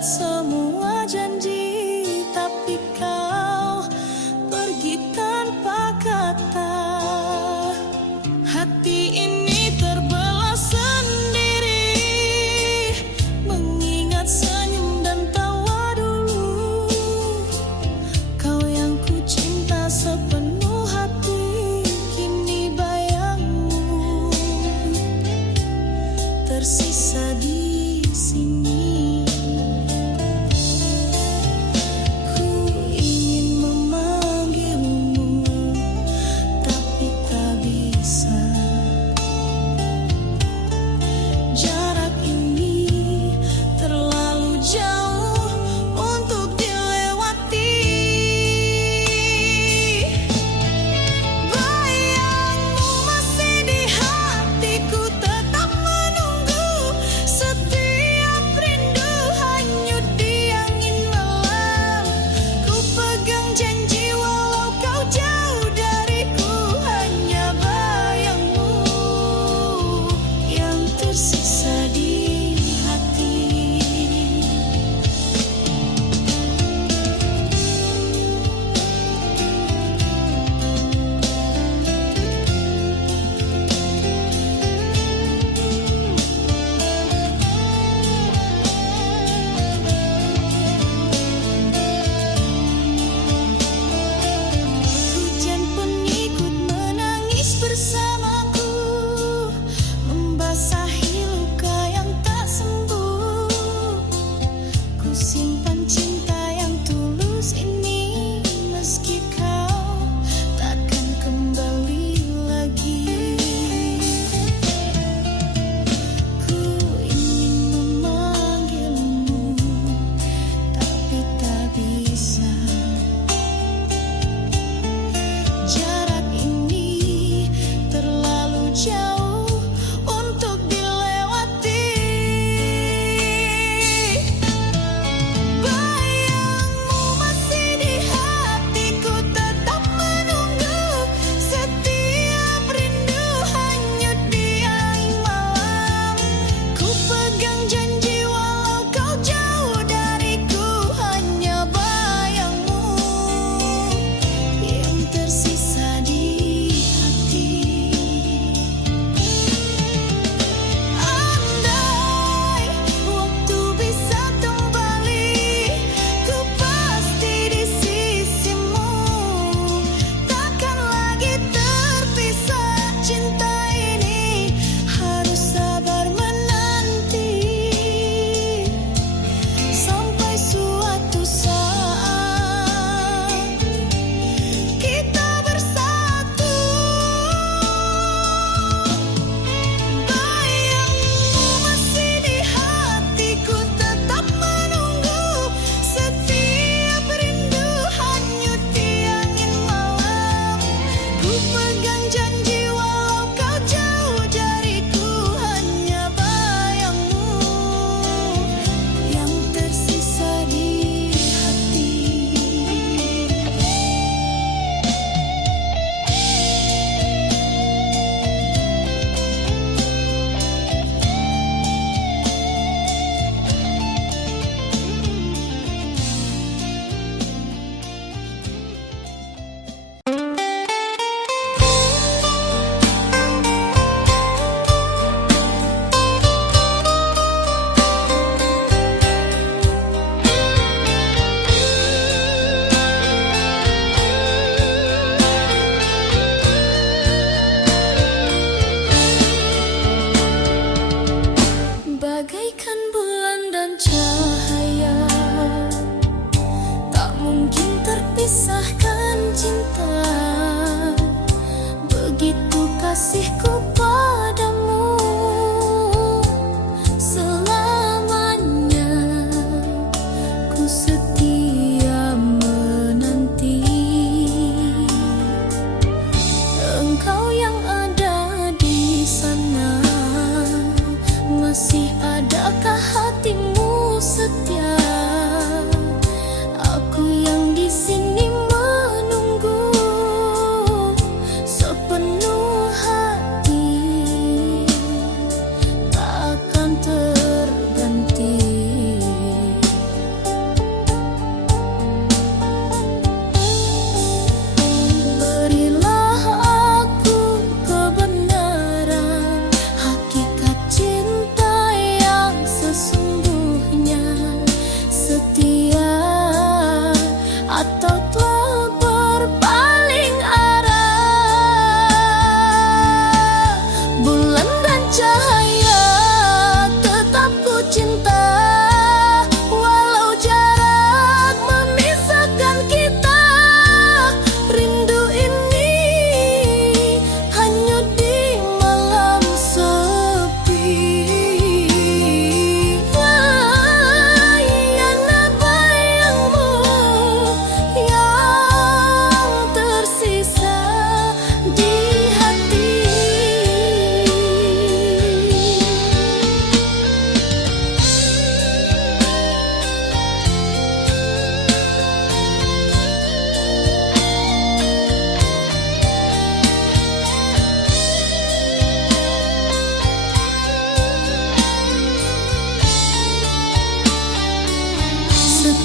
buat semua janji, tapi kau pergi tanpa kata. Hati ini terbelah sendiri, mengingat senyum dan tawa dulu. Kau yang ku cinta sepenuh hati, kini bayangmu tersisa di sini.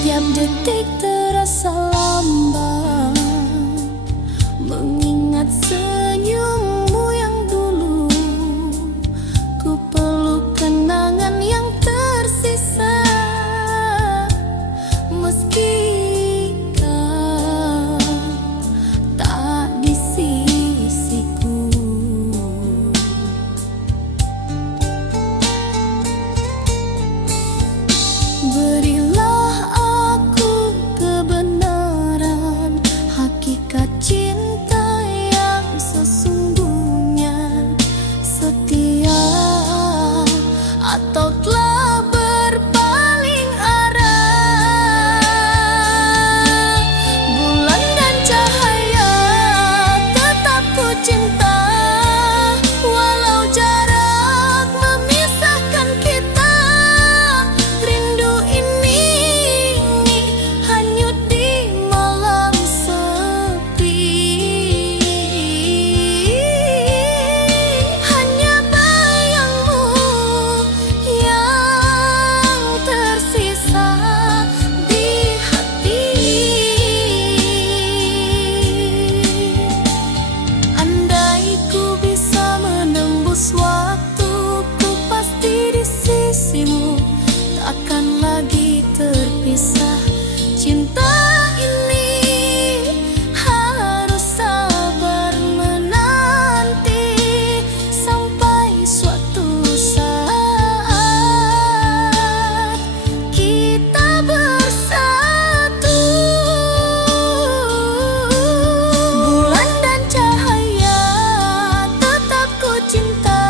Setiap detik terasa lambat, mengingat senyummu yang dulu. Ku peluk kenangan yang tersisa, meski kau tak di sisiku. Berilah aku kebenaran, hakikat cinta yang sesungguhnya. Setia atau telah berpaling arah, bulan dan cahaya tetap ku cinta, walau jarak memisahkan kita. Rindu ini hanyut di malam sepi, hanya bayangmu yang tersisa di hati. Andai ku bisa menembus waktu, ku pasti di sisimu, takkan lagi terpisah. Cinta ini harus sabar menanti sampai suatu saat kita bersatu. Bulan dan cahaya tetap ku cinta,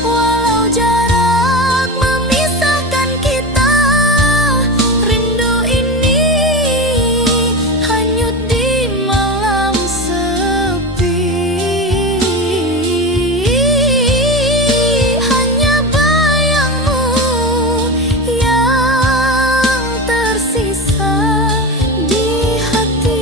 walau jarak memisahkan kita. Rindu ini hanyut di malam sepi, hanya bayangmu yang tersisa di hati.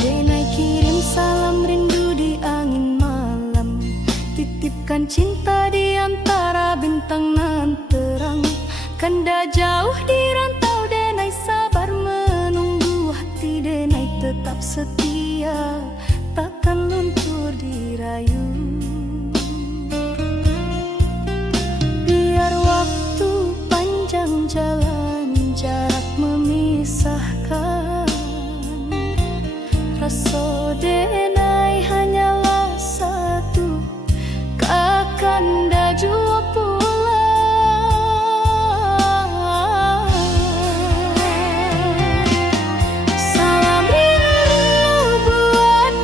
Denai kirim salam rindu di angin malam, titipkan cinta di antara bintang nan terang. Kanda jauh di rantau, Denai sabar menunggu, hati Denai tetap setia, takkan luntur dirayu. Biar waktu panjang jalan, jarak memisahkan, rasa Denai hanyalah satu, kakanda jua pulang. Salam rindu buat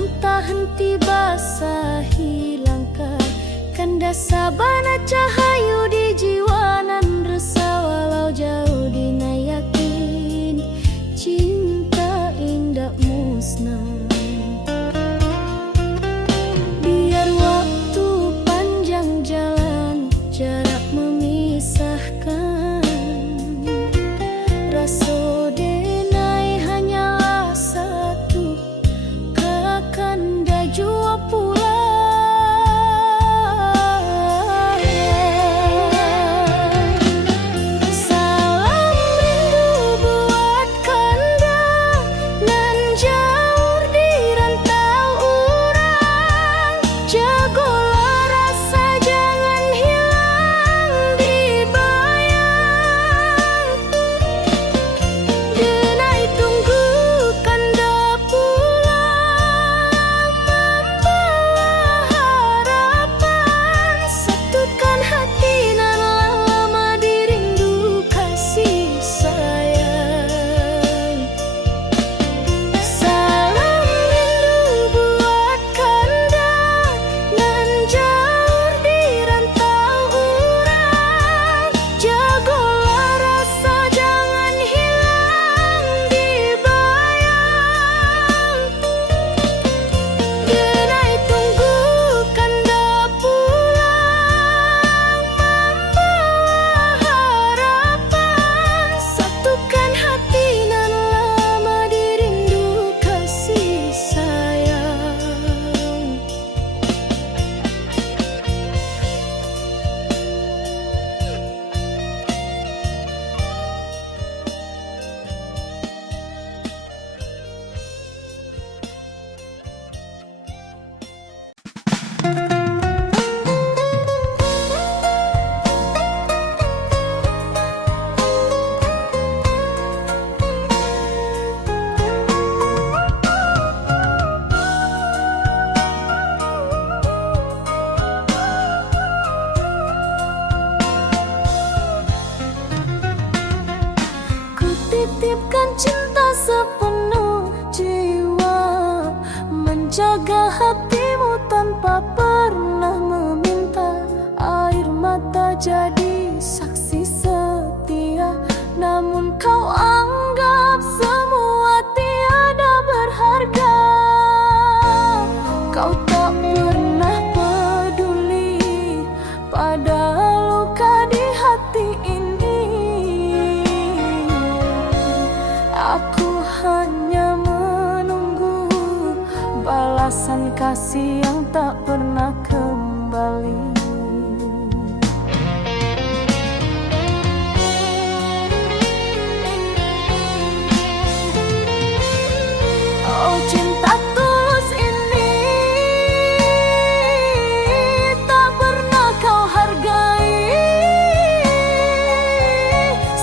malam tak henti basahi langkah, kanda sabana cahayu di jiwa nan resah walau jauh dina yakin cinta indah musnah. Biar waktu panjang jalan jarak memisahkan, rasa denai hanyalah satu, kakanda jua pulang. Salam rindu buat kanda nan jauh di rantau urang, jagolah rasa jangan hilang dibayang. Denai tunggu kanda pulang, membawa harapan, satukan hati nan lama dirindu kasih sayang. Salam rindu buat kanda nan jauh di rantau urang, jagolah rasa jangan hilang dibayang. Denai tunggu kanda pulang, membawa harapan, satukan hati nan lama dirindu kasih sayang. Ku titipkan cinta sepenuh jiwa, menjaga hatimu tanpa pernah meminta. Air mata jadi saksi setia, namun kau anggap semua tiada berharga. Kau tak pernah peduli pada luka di hati ini. Aku hanya menunggu balasan kasih yang tak pernah kembali. Oh cinta tulus ini tak pernah kau hargai.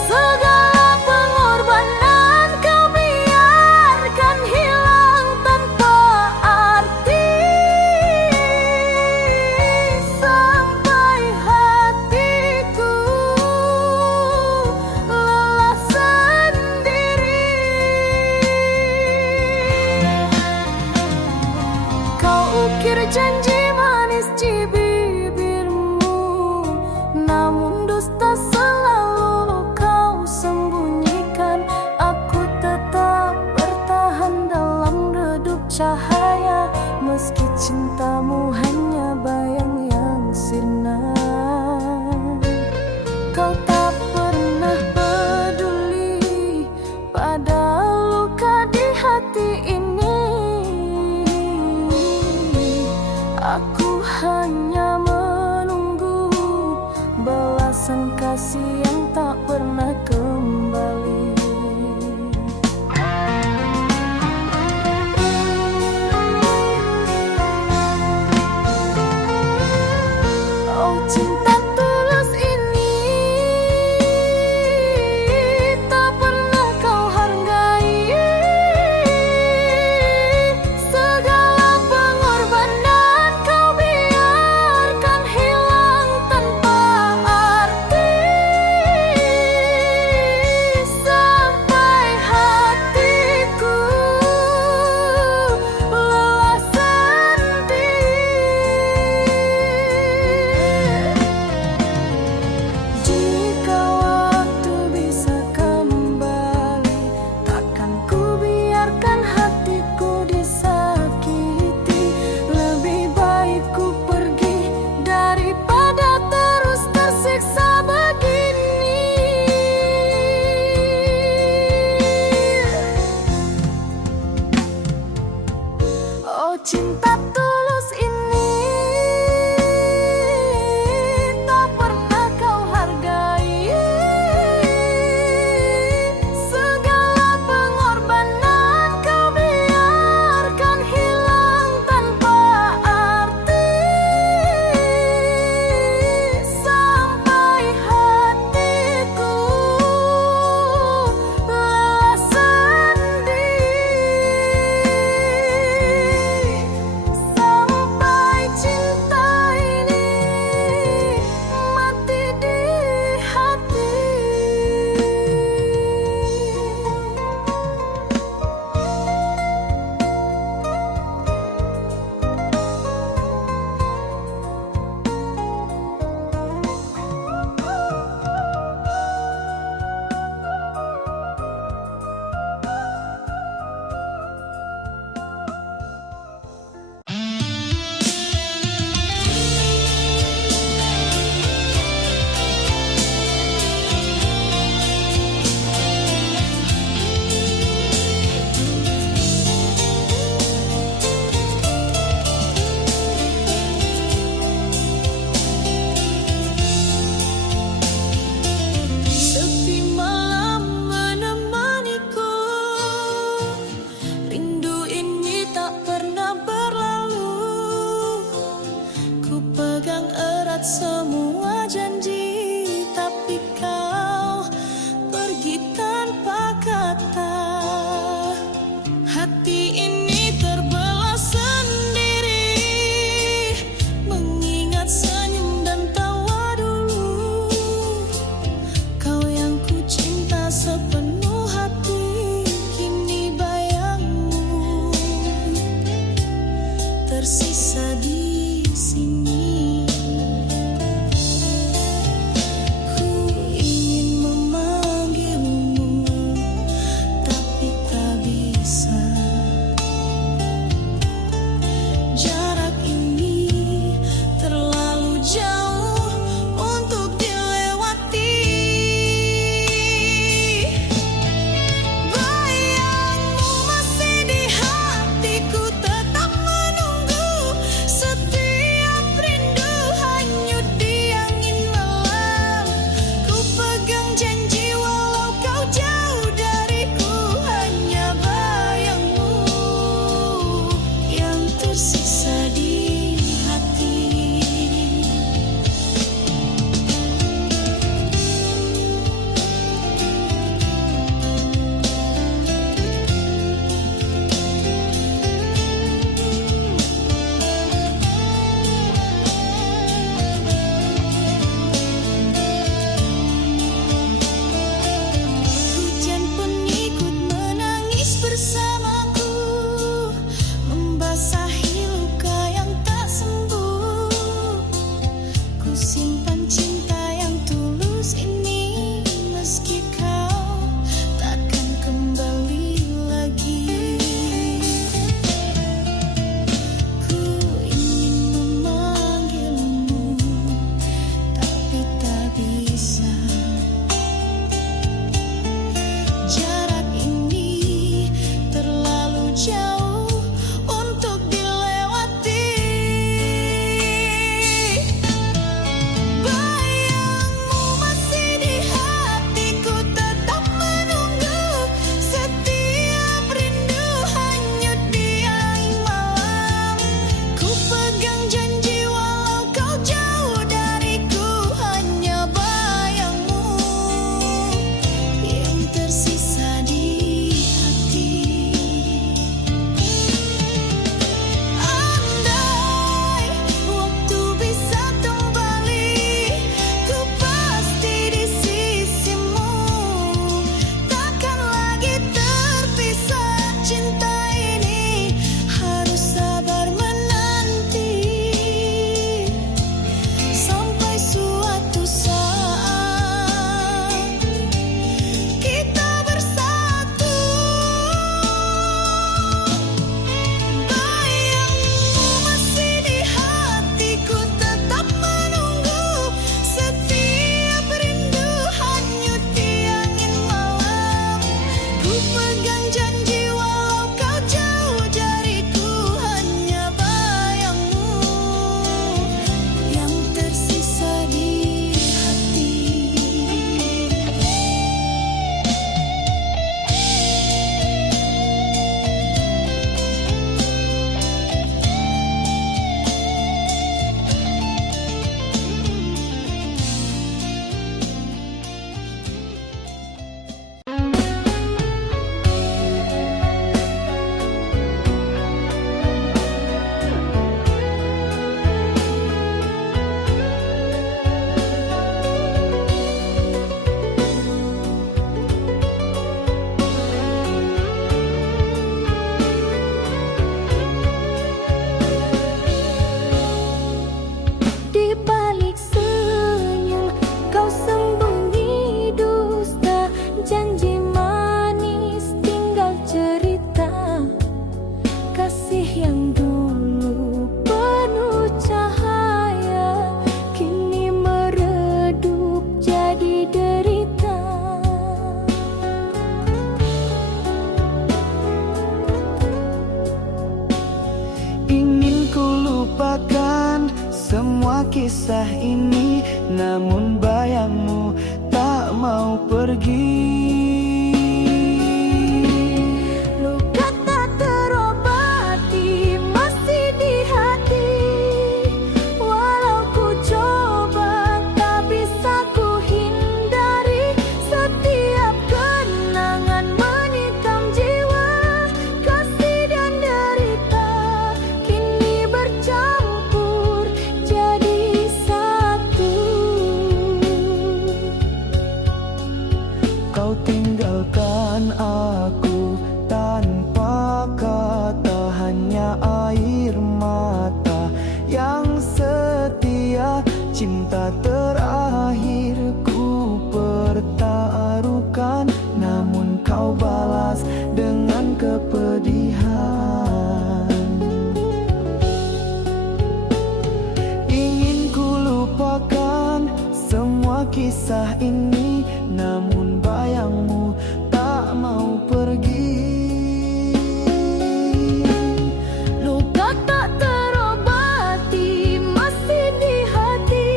Segala pengorbanan kau biarkan hilang tanpa arti, sampai hatiku lelah sendiri. Kau ukir janji manis di bibirmu, namun dusta selalu kau sembunyikan. Aku tetap bertahan dalam redup cahaya, meski cintamu hanya bayang yang sirna. Kau tak pernah peduli pada luka di hati ini. Aku hanya menunggu balasan kasih yang tak pernah kembali. Oh cinta tulus ini tak pernah kau hargai. Segala pengorbanan kau berat semua janji, tapi kau pergi tanpa kata. Hati ini terbelah sendiri, mengingat senyum dan tawa dulu. Kau yang ku cinta sepenuh hati, kini bayangmu tersisa di sini. Ku ingin memanggilmu, tapi tak bisa. Jarak ini terlalu jauh untuk dilewati. Bayangmu masih di hatiku, tetap menunggu. Setiap rindu hanyut di angin malam. Ku pegang janji walau kau jauh dariku, hanya bayangmu yang tersisa di hati. Hujan pun ikut menangis bersamaku, membasahi luka yang tak sembuh. Ku simpan cinta yang tulus ini, meski kau takkan kembali lagi. Ku ingin memanggilmu, tapi tak bisa. Jarak ini terlalu jauh untuk dilewati. Bayangmu masih di hatiku, tetap menunggu. Setiap rindu hanyut di angin malam. Ku pegang janji walau kau jauh dariku, hanya bayangmu yang tersisa di hati. Andai waktu bisa kembali, ku pasti di sisimu. Takkan lagi terpisah, cinta ini harus sabar menanti. Sampai suatu saat kita bersatu. Bayangmu masih di hatiku, tetap menunggu. Setiap rindu hanyut di angin malam. Ku pegang janji walau kau jauh dariku, hanya bayangmu yang tersisa di hati. Di balik senyum kau sembunyi dusta, janji manis tinggal cerita. Kasih yang dulu penuh cahaya, kini meredup jadi derita. Ingin ku lupakan semua kisah ini, namun bayangmu tak mau pergi. Luka tak terobati masih di hati, walau ku coba kisah ini, namun bayangmu tak mau pergi. Luka tak terobati masih di hati.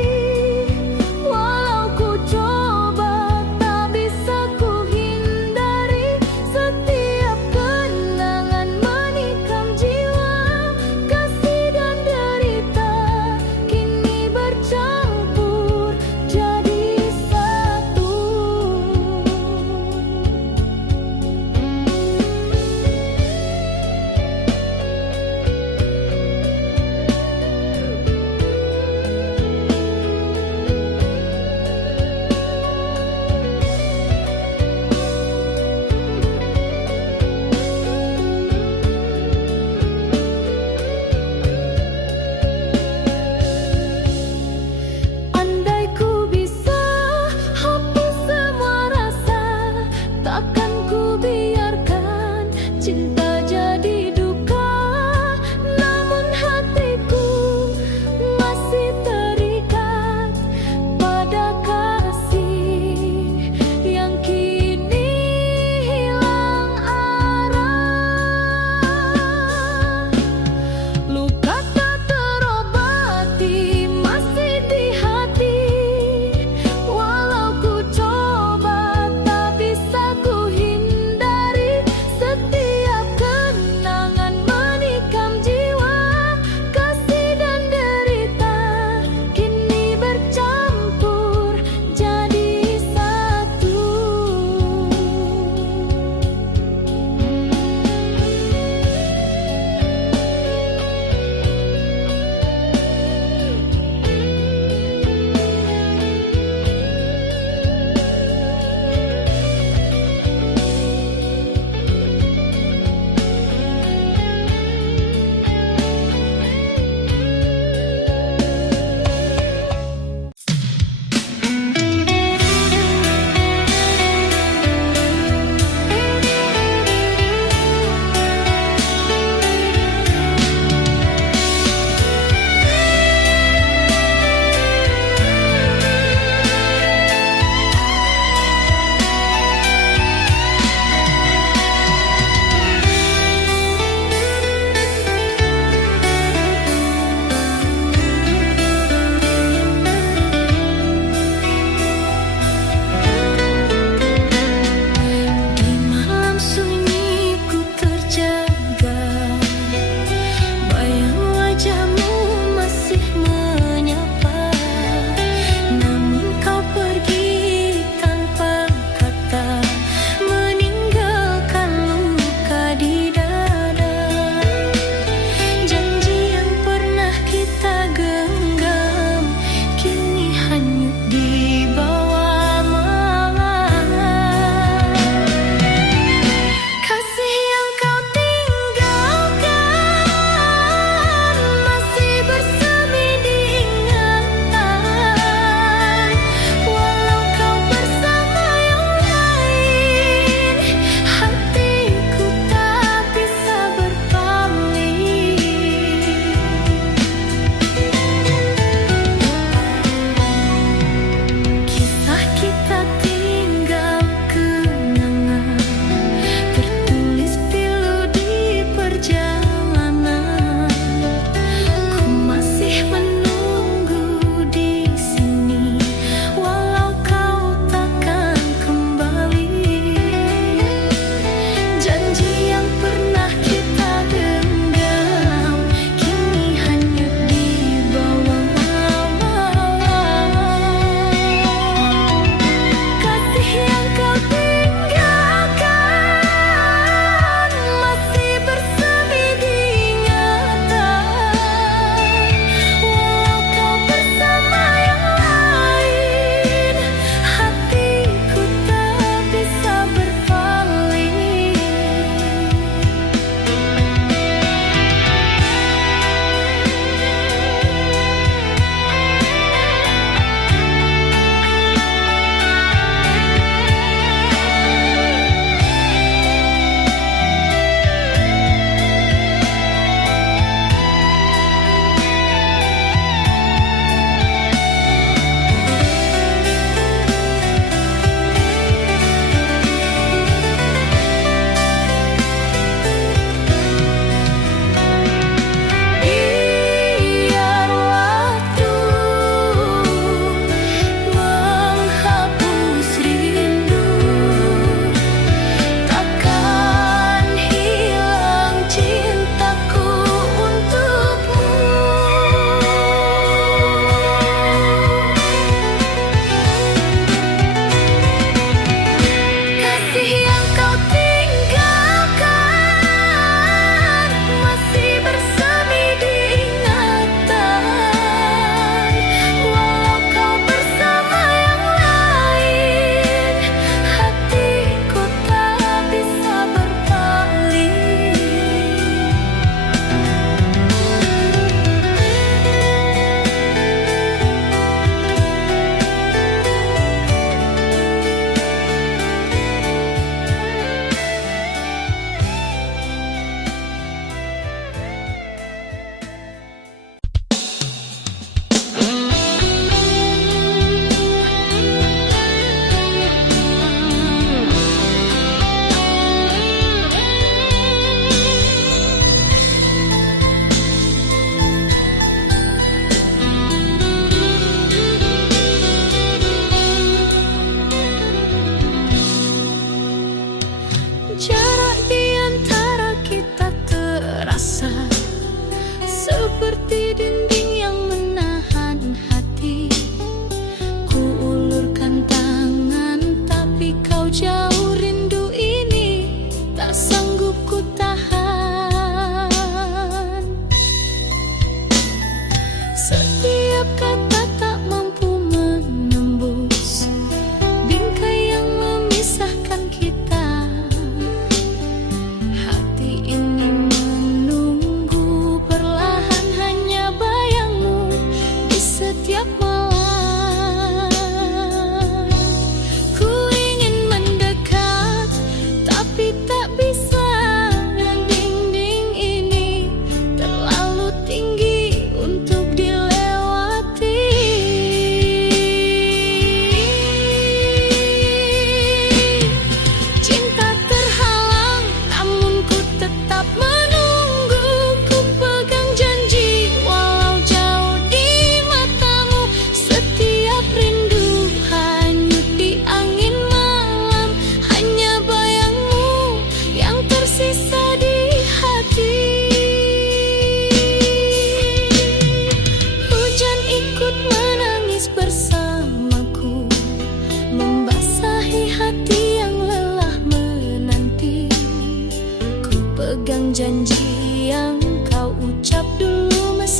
Walau ku coba tak bisa ku hindari. Setiap kenangan menikam jiwa. Kasih dan derita kini bercampur jadi satu.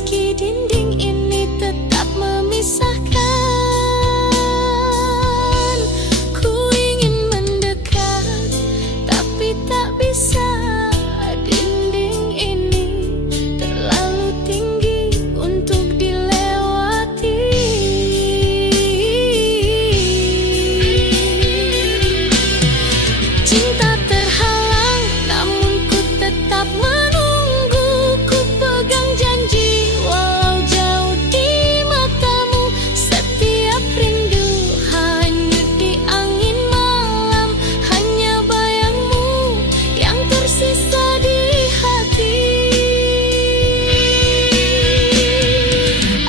meski dinding ini tetap memisahkan. Ku ingin mendekat, tapi tak bisa. Dinding ini terlalu tinggi untuk dilewati. Cinta terhalang, namun ku tetap menunggu. Ku pegang janji, walau jauh di matamu. Setiap rindu hanyut di angin malam. Hanya bayangmu yang tersisa di hati.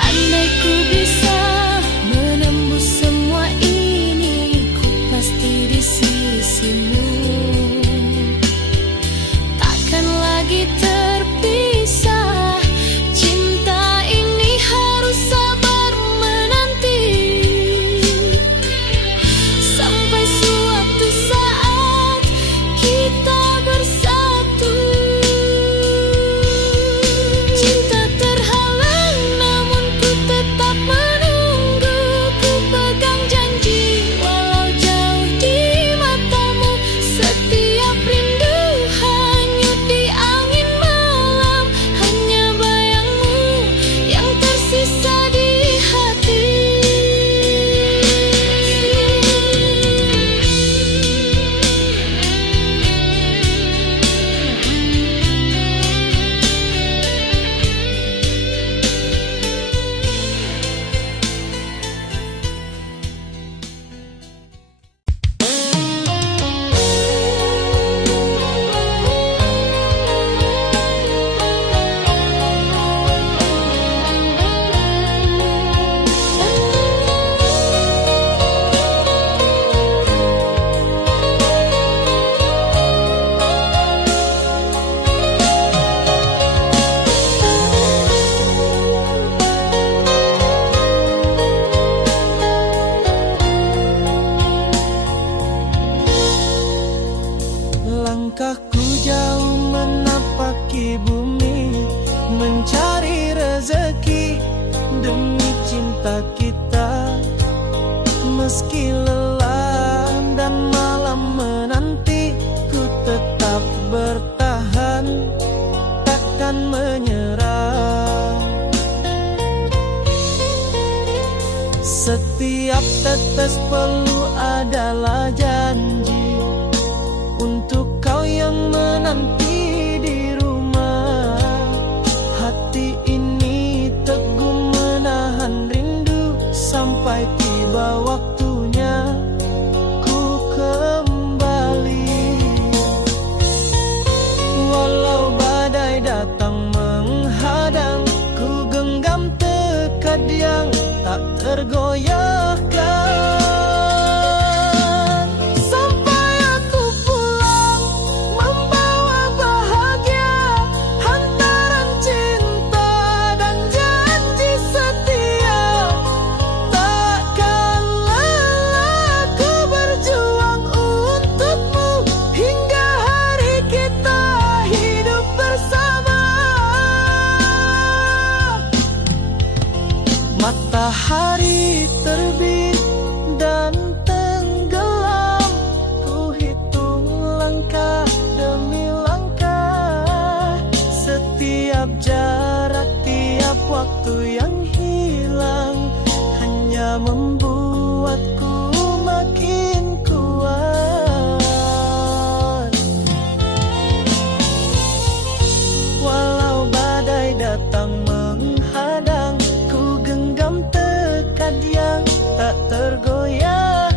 Andai ku bisa menembus semua ini, ku pasti di sisimu. Takkan lagi terpisah. Cinta ini harus sabar menanti, sampai suatu saat kita bersatu. Cinta terhalang, namun ku tetap menunggu. Ku pegang janji, walau jauh di matamu. Setiap rindu hanyut di angin malam. Hanya bayangmu yang tersisa di hati. Langkahku jauh menapaki bumi, mencari rezeki demi cinta kita. Meski lelah dan malam menanti, ku tetap bertahan, takkan menyerah. Setiap tetes peluh adalah janji untuk kau yang menanti di rumah. Hati ini teguh menahan rindu, sampai tiba waktunya ku kembali. Walau badai datang menghadang, ku genggam tekad yang tak tergoyahkan. Matahari terbit dan tenggelam, ku hitung langkah demi langkah. Setiap jarak, tiap waktu yang hilang hanya membuatku makin kuat. Walau badai datang menghadang, ku genggam tekad yang tak tergoyah.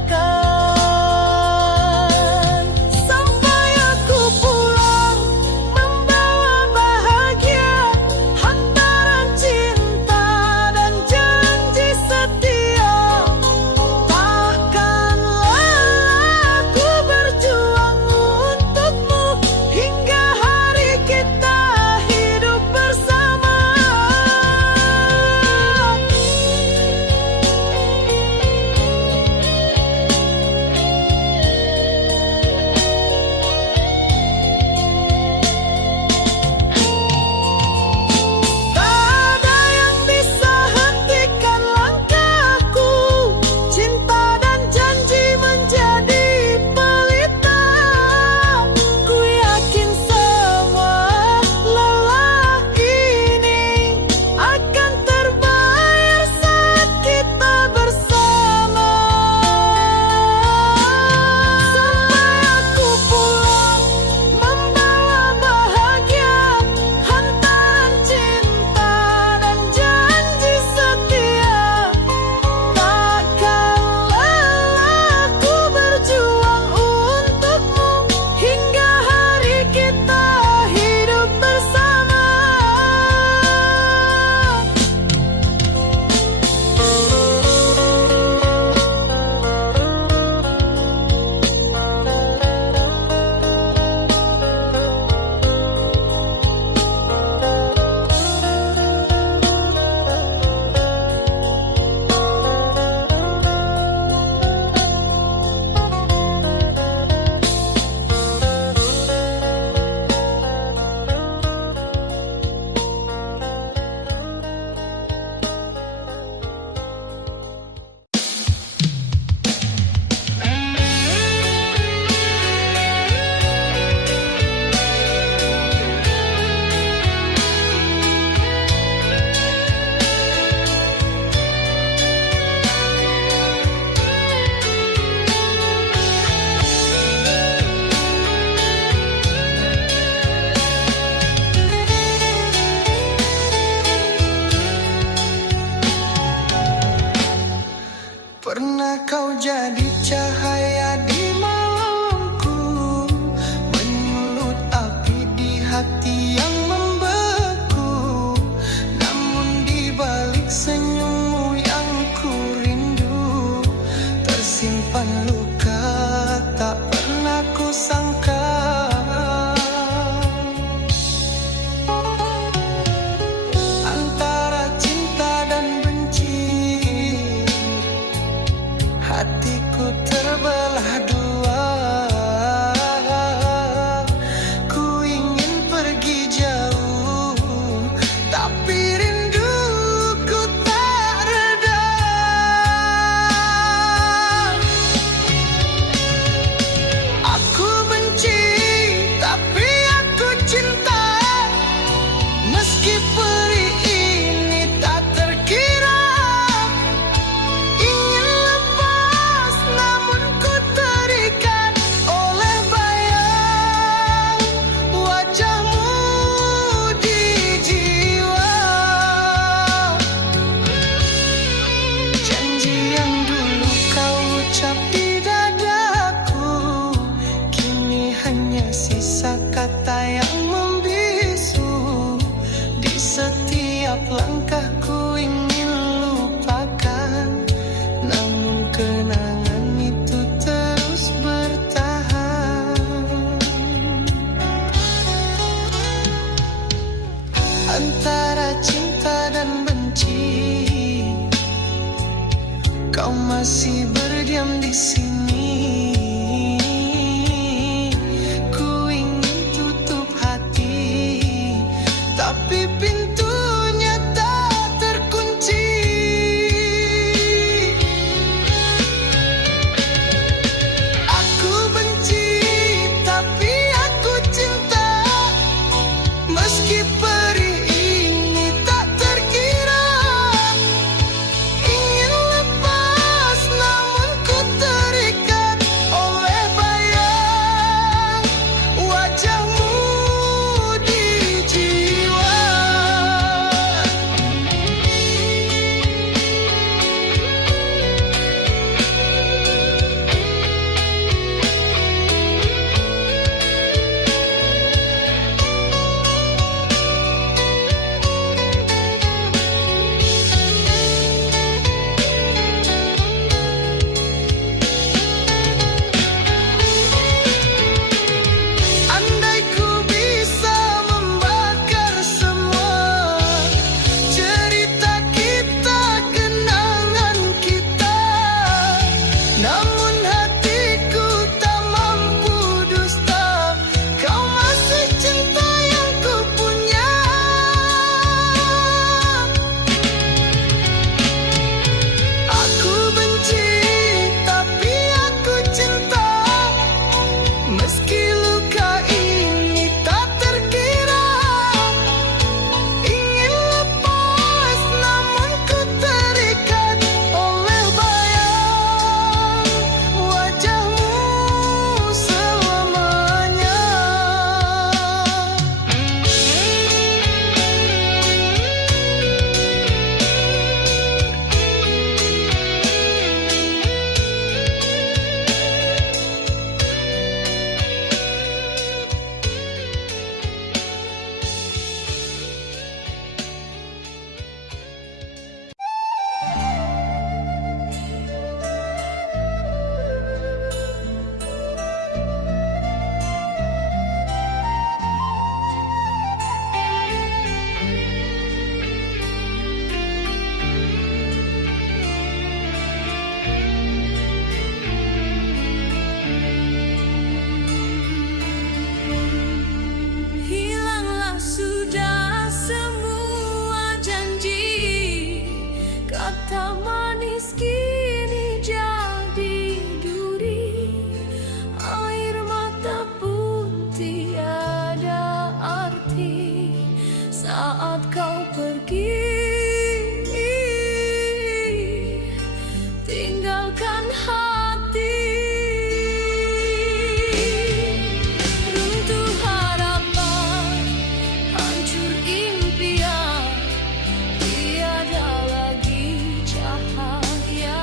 jadi cahaya di malamku, menyulut api di hati yang membeku. Namun di balik senyummu yang ku rindu, tersimpan luka tak pernah ku sangka. Antara cinta dan benci, hatiku terbelah dua. Ku ingin pergi jauh, tapi rinduku tak reda. Aku benci, tapi aku cinta. Meski peri ini tak terkira, ingin lepas namun ku terikat oleh bayang wajahmu di jiwa. Janji yang dulu kau ucap di dadaku, kini hanya sisa kata yang membisu. Di setiap langkahku ingin lupakan, namun kenangan itu terus bertahan. Antara cinta dan benci, kau masih berdiam di sini. Ku ingin tutup hati, tapi pintunya tak terkunci. Aku benci, tapi aku cinta. Meski peri ini tak terkira, ingin lepas namun ku terikat oleh bayang wajahmu di jiwa. Andai ku bisa membakar semua cerita kita, kenangan kita, namun hatiku tak mampu dusta. Kau masih cinta yang ku punya. Aku benci, tapi aku cinta. Meski luka ini tak terkira, ingin lepas namun ku terikat oleh bayang wajahmu selamanya. Hilanglah sudah semua janji, kata manis kini jadi duri. Air mata pun tiada arti saat kau pergi, tinggalkan hati. Runtuh harapan, hancur impian, tiada lagi cahaya.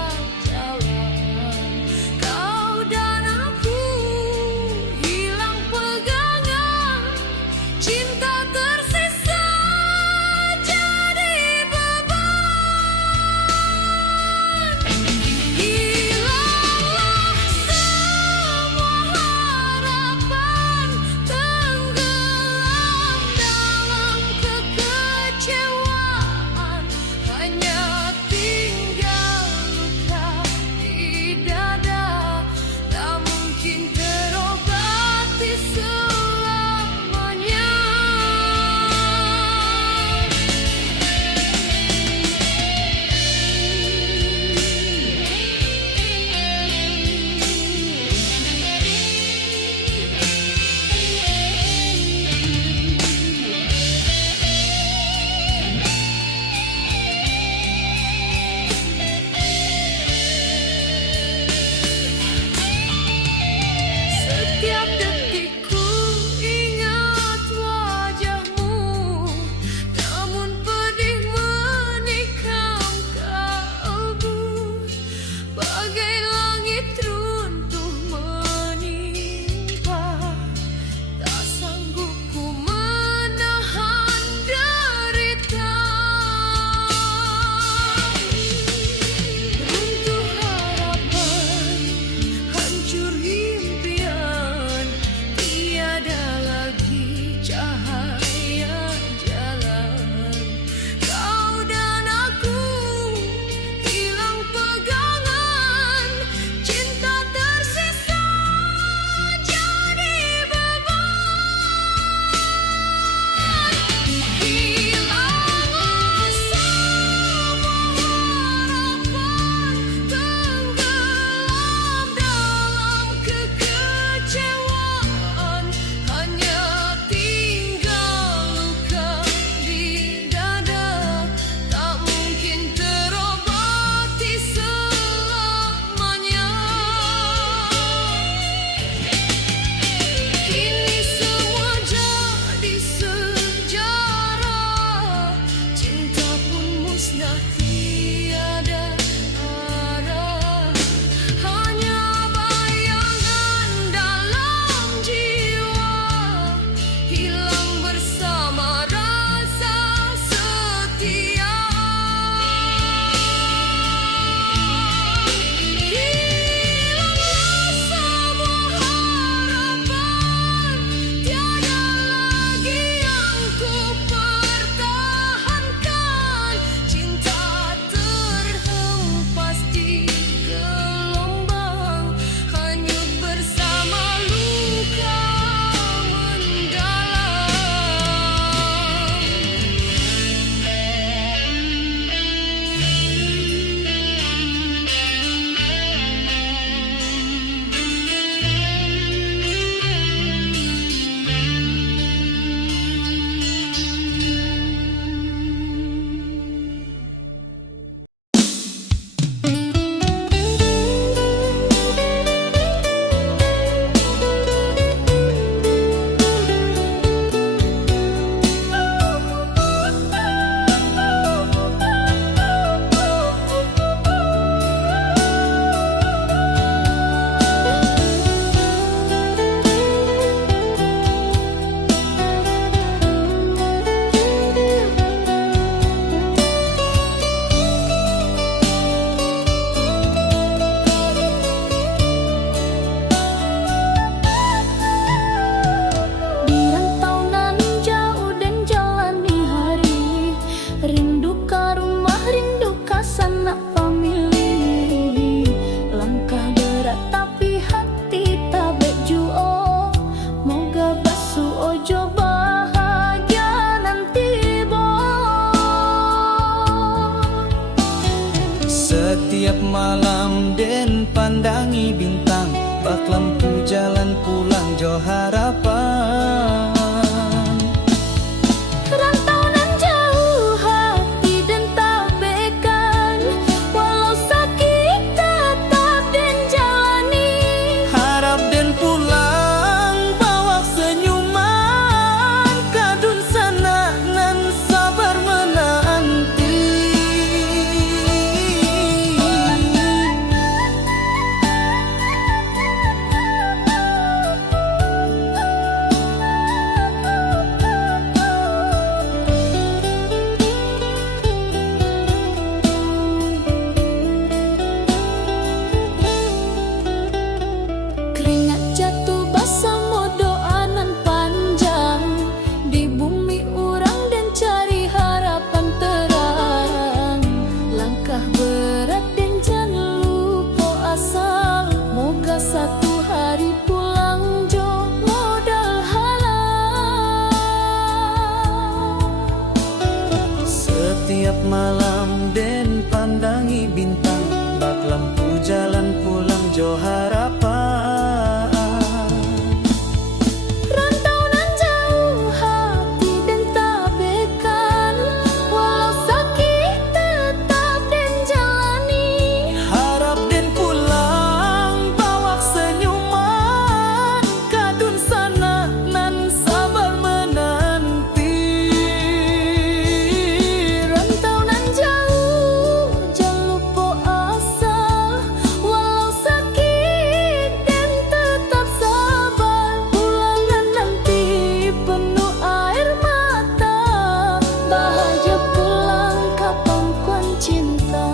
Setiap malam den pandangi bintang, bak lampu jalan pulang jo harapan. Rantau nan jauh hati dan tak bekan, walau sakit tetap den jalani. Harap den pulang bawa senyuman, kadun sana nan sabar menanti. Keringat jatuh basah mo doa nan panjang, di bumi urang dan cari harapan terang. Langkah berat dan jangan lupa asal, moga satu hari pulang jo modal halal. Setiap malam den pandangi bintang, bak lampu jalan pulang jo harapan. Rantau nan jauh hati dan tak bekan, walau sakit tetap den jalani. Harap den pulang bawa senyuman, kadun sana nan sabar menanti. Rantau nan jauh jangan lupa asal, walau sakit dan tetap sabar. Pulangan nanti penuh air mata, bahagia pulang kapan kuan cinta.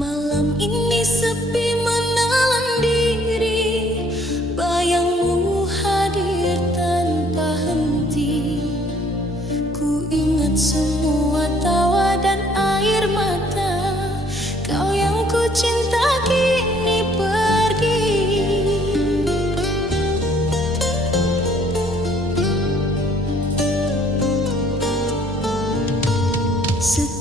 Malam ini sepi menelan diri, bayangmu hadir tanpa henti. Ku ingat semua tawa dan air mata, kau yang ku cinta kini pergi. Setiap